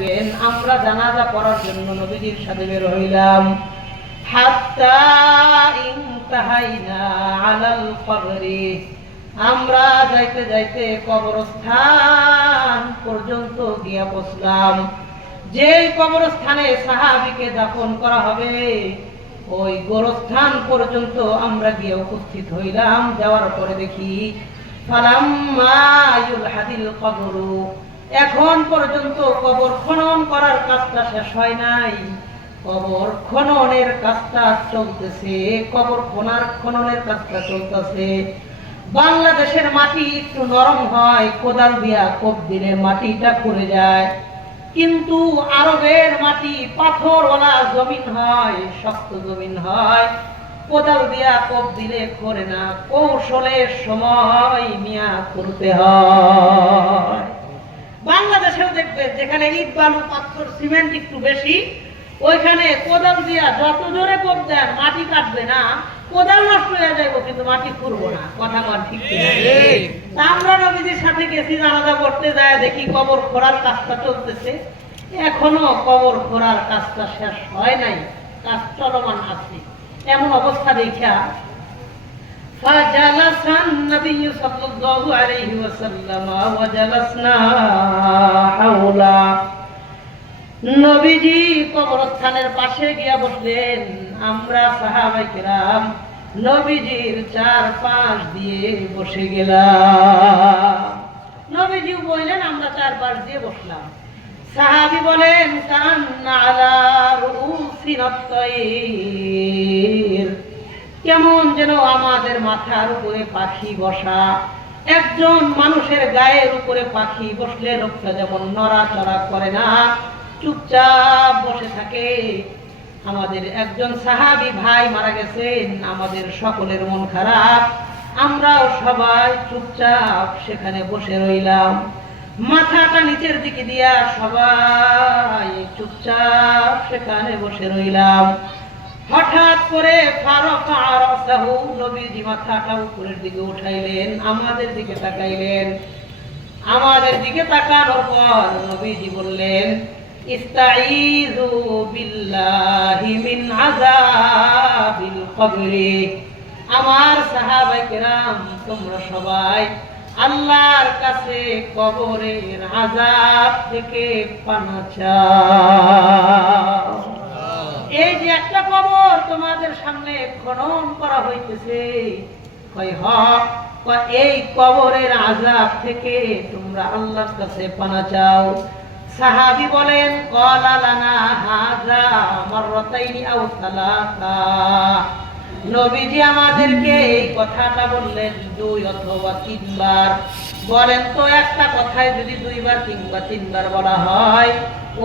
দিবেন আমরা জানাজা পড়ার জন্য নবীজির সাথে বের হইলাম। আমরা যাইতে যাইতে কবরস্থান পর্যন্ত গিয়া বসলাম যেই কবরস্থানে সাহাবিকে দাফন করা হবে, ওই গোরস্থান পর্যন্ত আমরা গিয়ে উপস্থিত হইলাম। যাওয়ার পরে দেখি, ফালাম্মা ইউলহাদিল কবরু। এখন পর্যন্ত কবর খনন করার কাজটা শেষ হয় নাই। কবর খননের কাজটা চলতেছে, কবর খনার খননের কাজটা চলতেছে। বাংলাদেশের মাটি একটু নরম হয়, কোদাল দিয়া কোপ দিলে মাটিটা খুঁড়ে যায়। কিন্তু আরবের মাটি পাথরওয়ালা জমিন হয়, শক্ত জমিন হয়। কোদাল দিয়া কোপ দিলে করে না, কৌশলের সময় মিয়া করতে হয়। দেশেও দেখবে যেখানে ইট বালু পাথর সিমেন্ট একটু বেশি ওইখানে কোদাল দিয়া যত জোরে কোপ দেন মাটি কাটবে না। কোদাল নষ্ট হয়ে যাইব কিন্তু মাটি খুলবো না। কথা বল ঠিক আমরা নবীজির সাথে গেছি আলাদা করতে যায় দেখি কবর খোঁড়ার কাজটা চলতেছে। এখনও কবর খোঁড়ার কাজটা শেষ হয় নাই কাজ চলমান আছে। এমন অবস্থা দেখিয়া ফাজালাসান النبي صلى الله عليه وسلم وجلسنا حوله নবীজি কবরস্থানের পাশে গিয়া বসলেন আমরা সাহাবাই কিরাম নবীজির চার পাশ দিয়ে বসে গেলাম নবীজি বললেন আমরা চার পাশ দিয়ে বসলাম সাহাবি বলেন কান্না আলা রুউসিনা আত-তায়র। কেমন যেন আমাদের মাথার উপরে পাখি বসা। একজন মানুষের গায়ের উপরে পাখি বসলে লোকটা যেমন নড়াচড়া করে না, চুপচাপ বসে থাকে। আমাদের একজন সাহাবি ভাই মারা গেছেন, আমাদের সকলের মন খারাপ। আমরাও সবাই চুপচাপ সেখানে বসে রইলাম। মাথাটা নিচের দিকে দিয়া সবাই চুপচাপ সেখানে বসে রইলাম। হঠাৎ করে নবীজি মাথাটা উপরের দিকে উঠাইলেন, আমাদের দিকে তাকাইলেন। আমাদের দিকে তাকানোর পর নবীজি বললেন ইস্তাইযু বিল্লাহি মিন আযাবিল কবরি। আমার সাহাবায়ে কেরাম, তোমরা সবাই আল্লাহর কাছে কবরের আযাব থেকে পানা চাও। এই যে একটা কবর তোমাদের সামনে খনন করা হইতেছে হক কয় এই কবরের আজাব থেকে তোমরা আল্লাহর কাছে পানা চাও। সাহাবি বলেন ক্বালা লানা হাযা মাররাতাইনি আও সালাসা নবীজি আমাদেরকে এই কথাটা বললেন দুই অথবা তিনবার। বলেন তো একটা কথায় যদি দুইবার কিংবা তিনবার বলা হয়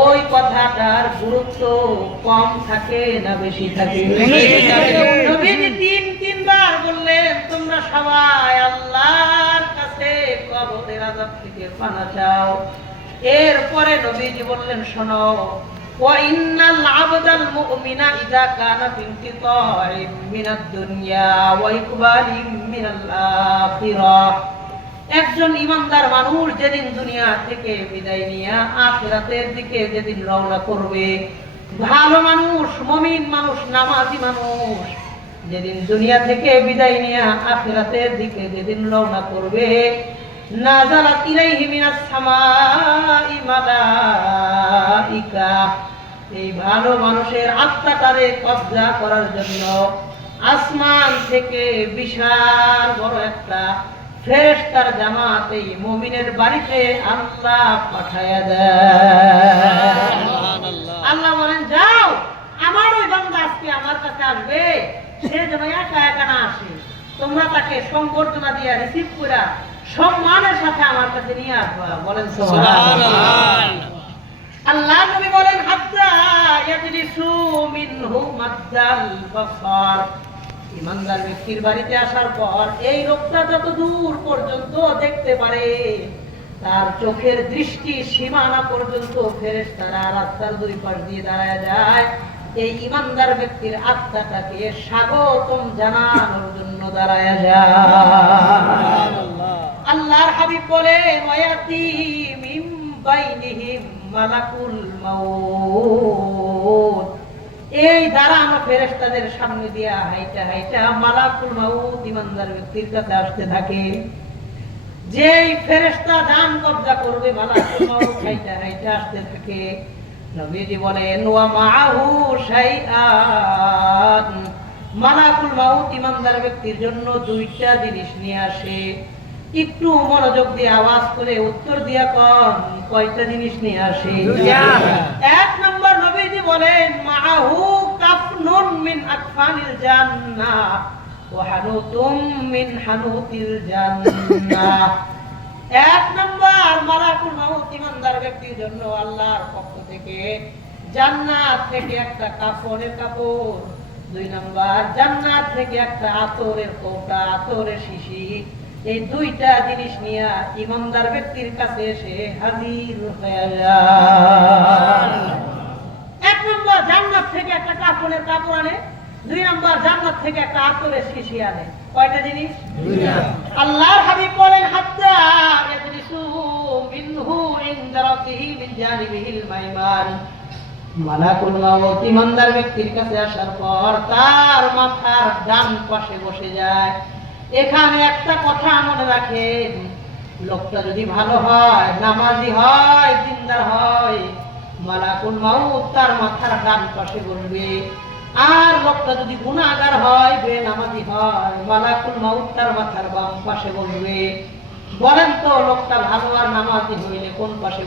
ওই কথাটার গুরুত্ব কম থাকে না বেশি থাকে বেশি থাকে। নবীজি তিন তিনবার বললেন তোমরা সবাই আল্লাহর কাছে কবরের আযাব থেকে পানা চাও এরপরে নবীজি বললেন শোনো وإن العبد المؤمن إذا كان في انقطاع من الدنيا وإقبال من الآخرة একজন ইমানদার মানুষ যেদিন দুনিয়া থেকে বিদায় নিয়ে আখিরাতের দিকে যেদিন রওনা করবে, ভালো মানুষ, মমিন মানুষ, নামাজি মানুষ, যেদিন দুনিয়া থেকে বিদায় নিয়ে আখিরাতের দিকে যেদিন রওনা করবে নাজারাত ইলাইহি মিনাস সামাই এই ভালো মানুষের আত্মাটারে কবজা করার জন্য আসমান থেকে বিশাল বড় একটা ফেরেশতার জামাত এই মুমিনের বাড়িতে আল্লাহ পাঠায়া দেয়। আল্লাহ বলেন যাও আমার ওই বান্দা আজকে আমার কাছে আসবে সে যেন একা একা না আসে। তোমরা তাকে সংবর্ধনা দিয়ে রিসিভ করে সম্মানের সাথে আমার কাছে নিয়ে আসবা। বলেন আল্লাহ নবী বলেন হাত্তা ইয়াজলিসু মিনহু মাদ্দাল বাসার। ইমানদার ব্যক্তির বাড়িতে আসার পর এই লোকটা যত দূর পর্যন্ত দেখতে পারে, তার চোখের দৃষ্টি সীমানা পর্যন্ত ফেরেশতারা রাস্তার দুই পাশ দিয়ে দাঁড়ায় যায়। এই ইমানদার ব্যক্তির আত্মাটাকে স্বাগতম জানানোর জন্য দাঁড়ায় যায়। আল্লাহর হাবিব বলে, ওয়ায়াতি মিন বাইনিহিম মালাকুল মাউত। এই দ্বারা আমরা ফেরেশতাদের সামনে দিয়া হাইটা হাইটা মালাকুল মাউত ইমানদার ব্যক্তির কাছে আসতে থাকে। যেই ফেরেশতা দান কবজা করবে মালাকুল মাউত হাইটা হাইটা আসতে থাকে। নবীজি বলেন ওয়া মাআহু শাইআন। মালাকুল মাউত ইমানদার ব্যক্তির জন্য দুইটা জিনিস নিয়ে আসে। একটু মনোযোগ দিয়ে আওয়াজ করে উত্তর দিয়া কন কয়টা জিনিস নিয়ে আসে? এক নম্বর নবীজি বলেন মাআহু কাফনুন মিন আকফানিল জান্নাহ ওয়া হানুতুম মিন হানুতিল এক নম্বর, মালাকুল মাউত ইমানদার ব্যক্তির জন্য আল্লাহর পক্ষ থেকে জান্নাত থেকে একটা কাপড়ের কাপড়। দুই নম্বর, জান্নাত থেকে একটা আতরের কৌটা, আতরের শিশি। এই দুইটা জিনিস নিয়ে ইমানদার ব্যক্তির কাছে এসে হাজির হয়ে যায়। জান্নাত থেকে একটা কাপড়ের কাপড় আনে দুই নম্বর জান্নাত থেকে একটা আতরের শিশি আনে। কয়টা জিনিস? আল্লাহর হাবিব বলেন হাত্তা ইয়াদরিসু মিনহু ইনদা রাব্বিহি মিন জানিবিহিল মাইমান। মালাকুল মাউত ইমানদার ব্যক্তির কাছে আসার পর তার মাথার ডান পাশে বসে যায়। এখানে একটা কথা মনে রাখেন লোকটা যদি ভালো হয় নামাজি হয় দিনদার হয় মালাকুল মাউত তার মাথার ডান পাশে আর লোকটা যদি গুণাগার হয় বেনামাজি হয় মালাকুল মাউত তার মাথার বাম পাশে বলেন তো লোকটা ভালো আর নামাজি হইলে কোন পাশে।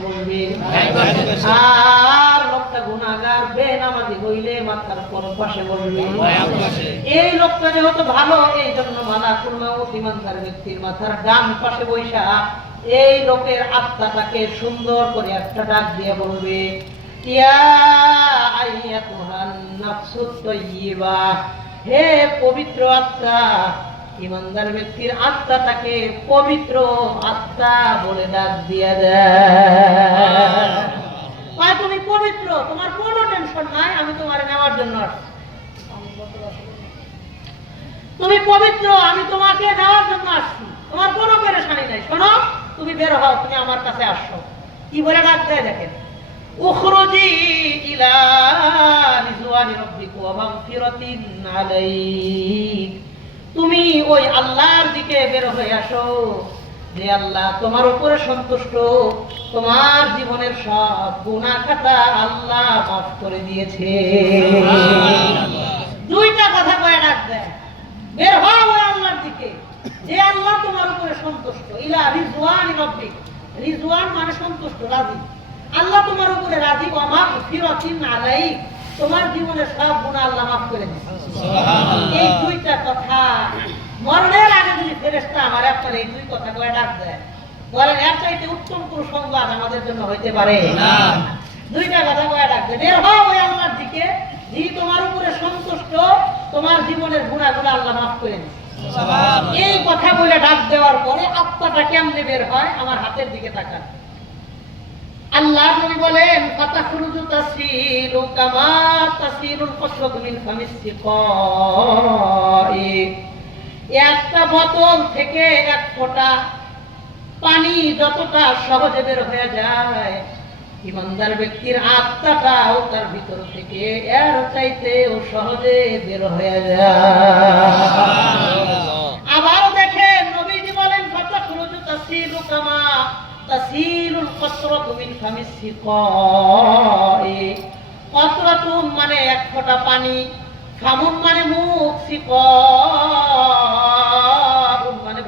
আর লোকটা গুণাগার বেনামাজি হইলে মাথার কোন পাশে এই লোকটা যেহেতু ভালো এই জন্য মালাকুল মাউত ইমানদার ব্যক্তির মাথার ডান পাশে বৈশা এই লোকের আত্মাটাকে সুন্দর করে একটা ডাক দিয়ে বলবে হে পবিত্র আত্মা, ইমানদার ব্যক্তির আত্মাটাকে পবিত্র আত্মা বলে ডাক দিয়ে দেয়। তুমি পবিত্র, তোমার কোনো টেনশন নাই, আমি তোমার নেওয়ার জন্য তুমি পবিত্র, আমি তোমাকে নেওয়ার জন্য আসছি, তোমার কোনো পেরেশানি নাই, শোনো। তুমি বের হও তুমি আমার কাছে আসো। কি বলে ডাক দেয় দেখেন? উখরুজি ইলা রিজওয়ানি রাব্বিক ওয়া মাগফিরাতিন আলাইক। তুমি ওই আল্লাহর দিকে বের হয়ে আসো। যে আল্লাহ তোমার উপরে সন্তুষ্ট। তোমার জীবনের সব গুনাহ খাতা আল্লাহ মাফ করে দিয়েছে। দুইটা কথা কয়ে ডাক দেয়। বের হওয়া ওই আল্লাহর দিকে। যে আল্লাহ তোমার উপরে সন্তুষ্ট ইলা রিজওয়ান রব্বিক। রিজওয়ান মানে সন্তুষ্ট রাজি। আল্লাহ তোমার উপরে রাজি ও আমার ফিরাতিন আলাইক। তোমার জীবনের সব গুনাহ আল্লাহ মাফ করে দিয়েছে। এই দুইটা কথা মরণের আগে যদি ফেরেশতা আমার আপনার এই দুই কথা কয়ে ডাক দেয় বলেন এর চাইতে উত্তম কোন সংবাদ আমাদের জন্য হইতে পারে? না। দুইটা কথা কয়ে ডাক দেয়। বের হও ওই আল্লাহর দিকে যিনি তোমার উপরে সন্তুষ্ট তোমার জীবনের গুণাগুলো আল্লাহ মাফ করে দিয়েছে। এই কথা বলে ডাক দেওয়ার পরে আত্মাটা কেমনে বের হয়? আমার হাতের দিকে তাকান। আল্লাহ বলেন ফামিস একটা বোতল থেকে এক পানি যতটা সহজে বের হয়ে যায়, ইমানদার ব্যক্তির আত্মাটাও তার ভিতর থেকে এর চাইতেও সহজে বের হয়ে যায় আবার দেখেন নবীজি বলেন তাসিলু কামা তাসিলুল কসরাতু মিন ফামিস সিকাই কসরাতুন মানে এক ফোঁটা পানি খামুন মানে মুখ সিকাউন মানে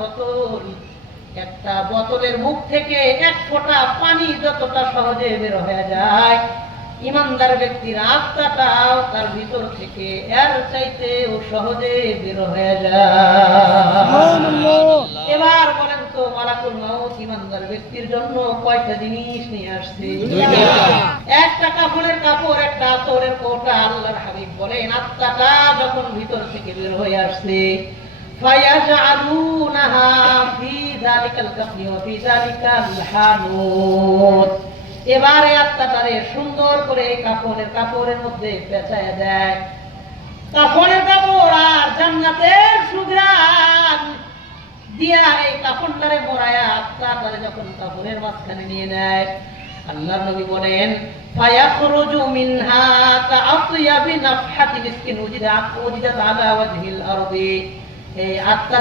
একটা বোতলের মুখ থেকে এক ফোঁটা পানি যতটা সহজে বের হয়ে যায়। ইমানদার ব্যক্তির আত্মাটাও তার ভিতর থেকে এর চাইতে ও সহজে বের হয়ে যায় এবার বলেন তো মালাকুল মাউত ব্যক্তির জন্য কয়টা জিনিস নিয়ে আসছে। একটা কাপড়ের কাপড় একটা আতরের কোটা আল্লাহর হাবিব বলেন আত্মাটা যখন ভিতর থেকে বের হয়ে আসছে এবারে আত্মাটারে সুন্দর করে কাপড়ের কাপড়ের মধ্যে পেঁচায় দেয়। কাপড়ের কাপড় আর সুগ্রাণ দিয়া এই কাপড়টারে মোড়ায়া আত্মাটারে যখন কাপড়ের মাঝখানে নিয়ে নেয়, আল্লাহর নবী বলেন আত্মা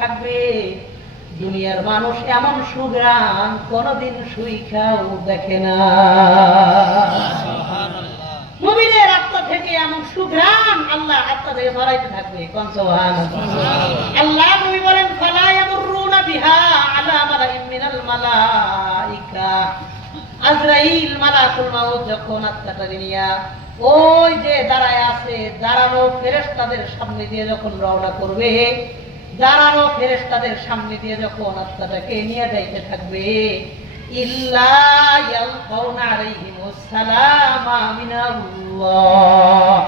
থাকবে, দুনিয়ার মানুষ এমন সুঘ্রাণ কোনোদিন সুই খাও দেখে না। আত্মা এমন সুঘ্রাণ আল্লাহ আত্মা থেকে থাকবে। আল্লাহ নবী বলেন, ফালা ইয়ামুরুনা বিহা আলা মালাইন মিনাল মালাইকা। আজরাইল মালাকুল মাউত যখন আত্মাটাকে নিয়া ওই যে দাঁড়ায় আছে, দাঁড়ানো ফেরেশতাদের সামনে দিয়ে যখন রওনা করবে, দাঁড়ানো ফেরেশতাদের সামনে দিয়ে যখন আত্মাটাকে নিয়ে যাইতে থাকবে, ইল্লা ইয়ালকাউনা আলাইহিমুস সালামা। মিনাল্লাহ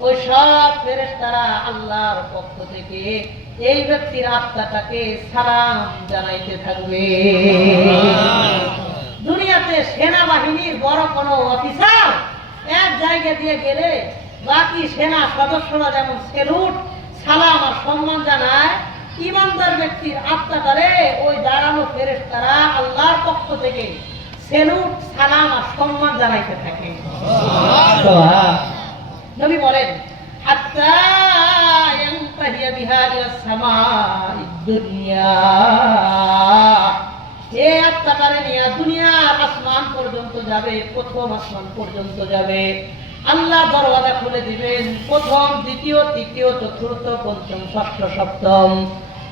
ওই সব ফেরেশতারা আল্লাহর পক্ষ থেকে এই ব্যক্তির আত্মাটাকে সালাম জানাইতে থাকবে। দুনিয়াতে সেনাবাহিনীর বড় কোনো অফিসার এক জায়গা দিয়ে গেলে বাকি সেনা সদস্যরা যেমন সেলুট সালাম আর সম্মান জানায় ইমানদার ব্যক্তির আত্মাটারে ওই দাঁড়ানো ফেরেশতারা আল্লাহর পক্ষ থেকে সেলুট সালাম আর সম্মান জানাইতে থাকে। নবী বলেন হাত্তা ইয়ানতাহিয়া বিহা ইলা সামাইদ দুনিয়া। এ আত্মাকারে নিয়ে দুনিয়ার আসমান পর্যন্ত যাবে প্রথম আসমান পর্যন্ত যাবে। আল্লাহ দরওয়াজা খুলে দিবেন প্রথম দ্বিতীয় তৃতীয় চতুর্থ পঞ্চম ষষ্ঠ সপ্তম।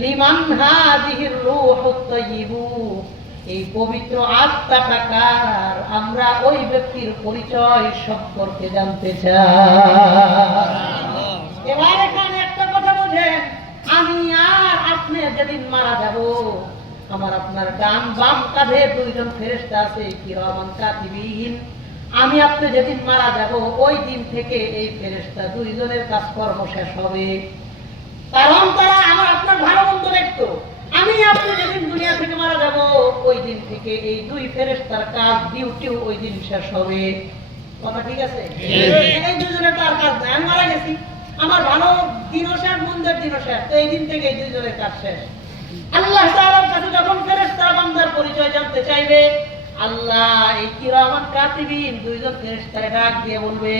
লিমান হাদিহির রূহুত তাইয়্যিবু এই পবিত্র আমরা ওই ব্যক্তির পরিচয় সম্পর্কে জানতে চাই। এবার এখানে একটা কথা আমি আর আপনি যেদিন মারা যাব, আমার আপনার ডান বাম কাঁধে দুইজন ফেরেশতা আছে, কিরামান কাতিবিন। আমি আপনি যেদিন মারা যাব, ওই দিন থেকে এই ফেরেশতা দুইজনের কাজকর্ম শেষ হবে। কারণ তারা আমার আপনার ভালো মন্দ দেখতো আমি আপনি যেদিন দুনিয়া থেকে মারা যাব ওই দিন থেকে এই দুই ফেরেশতার কাজ ডিউটিও ওই দিন শেষ হবে। কথা ঠিক আছে? এই দুজনের তার কাজ নাই। আমি মারা গেছি। আমার ভালো দিনও শেষ মন্দের দিনও শেষ। তো এই দিন থেকে এই দুইজনের কাজ শেষ। আল্লাহ তাআলার কাছে যখন ফেরেশতা বান্দার পরিচয় জানতে চাইবে আল্লাহ এই কিরামান কাতিবিন দুইজন ফেরেশতায় ডাক দিয়ে বলবে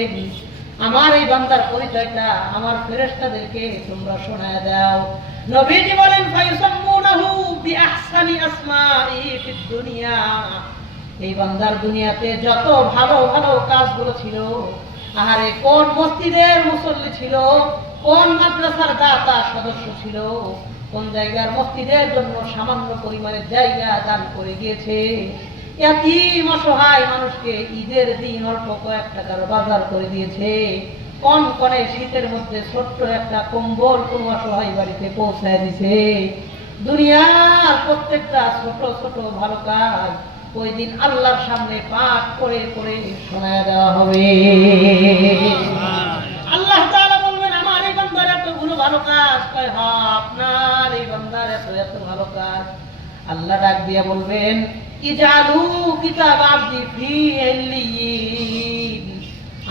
আমার এই বান্দার পরিচয়টা আমার ফেরেশতাদেরকে তোমরা শোনায় দাও। নবীজি বলেন, ফায়ুসাম্মুনাহু বিআহসানি আসমাই ফিদ দুনিয়া। এই বান্দার দুনিয়াতে যত ভালো ভালো কাজগুলো ছিল, আহারে কোন মসজিদের মুসল্লি ছিল, কোন মাদ্রাসার দাতা সদস্য ছিল, কোন জায়গার মসজিদের জন্য সামান্য পরিমাণের জায়গা দান করে গিয়েছে এতিম অসহায় মানুষকে ঈদের দিন অল্প কয়েক টাকার বাজার করে দিয়েছে। কোন কোনে শীতের মধ্যে ছোট্ট একটা কম্বল কোন অসহায় বাড়িতে পৌঁছায় দিছে। দুনিয়ার প্রত্যেকটা ছোট ছোট ভালো কাজ ওই দিন আল্লাহর সামনে পাঠ করে করে শোনায় দেওয়া হবে। আল্লাহ বলবেন, আমার এই বান্দার এতগুলো ভালো কাজ? হ্যাঁ আপনার এই বান্দার এত এত ভালো কাজ। আল্লাহ ডাক দিয়ে বলবেন, ইজালু কিতাব আবদি ফি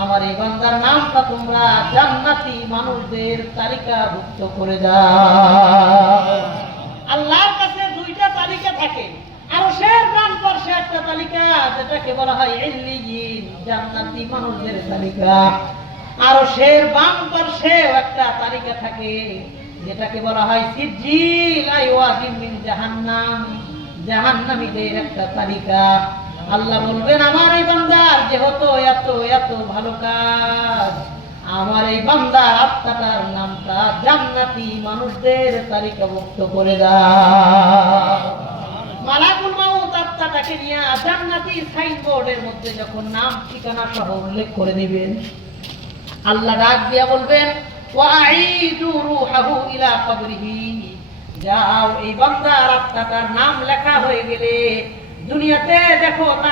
আমার এই বান্দার নামটা তোমরা জান্নাতি মানুষদের তালিকাভুক্ত করে দাও। আল্লাহর কাছে দুইটা তালিকা থাকে। আর শের পার্শ্বে একটা তালিকা, যেটাকে বলা হয় ইল্লিয়িন জান্নাতি মানুষদের তালিকা। আর শের বাম পার্শ্বেও একটা তালিকা থাকে। যেটাকে বলা হয় সিজিল আইওয়াজিম মিন জাহান্নাম। জাহান্নামীদের একটা তালিকা। আল্লাহ বলবেন, আমার এই বান্দার যেহেতু এত এত ভালো কাজ, আমার এই বান্দার আত্মাটার নামটা জান্নাতি মানুষদের তালিকাভুক্ত করে দাও। মালাকুল মাউত আত্মাটাকে নিয়ে জান্নাতি সাইনবোর্ডের মধ্যে যখন নাম ঠিকানা সহ উল্লেখ করে দিবেন, আল্লাহ ডাক দিয়া বলবেন যাও এই বান্দার আত্মাটার নাম লেখা হয়ে গেলে দুনিয়াতে দেখো তার